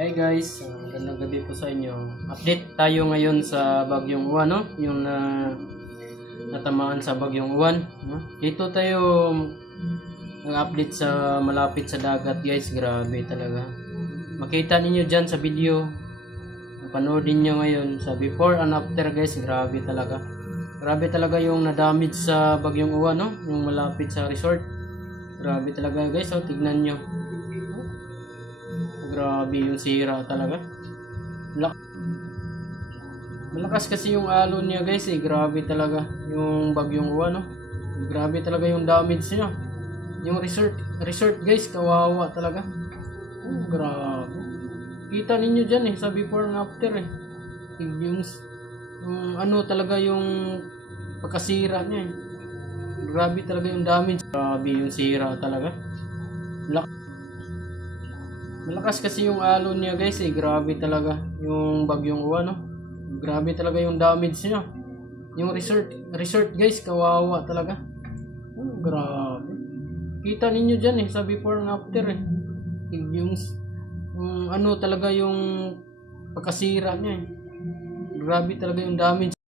Hi guys, magandang gabi po sa inyo. Update tayo ngayon sa Bagyong Uwan, no? Yung natamaan sa Bagyong Uwan, no? Dito tayo nag-update sa malapit sa dagat, guys. Grabe talaga. Makita ninyo dyan sa video. Panoodin nyo ngayon sa before and after, guys. Grabe talaga. Grabe talaga yung na-damage sa Bagyong Uwan, no? Yung malapit sa resort. Grabe talaga, guys. Oh, tignan nyo. Grabe yung sira talaga. Malakas kasi yung alon niya, guys, eh. Grabe talaga yung Bagyong Uwan, no? Grabe talaga yung damage niya. Yung resort guys, kawawa talaga. Oh, grabe. Kita ninyo dyan, eh, sa before and after, eh. Yung ano talaga yung pagkasira niya, eh. Grabe talaga yung damage. Grabe yung sira talaga. Malakas kasi yung alon niya, guys, eh. Grabe talaga yung Bagyong Uwan, no? Grabe talaga yung damage niya. Yung resort guys, kawawa talaga. Oh, grabe. Kita ninyo dyan, eh, sa before and after, eh. Yung ano talaga yung pagkasira niya, eh. Grabe talaga yung damage.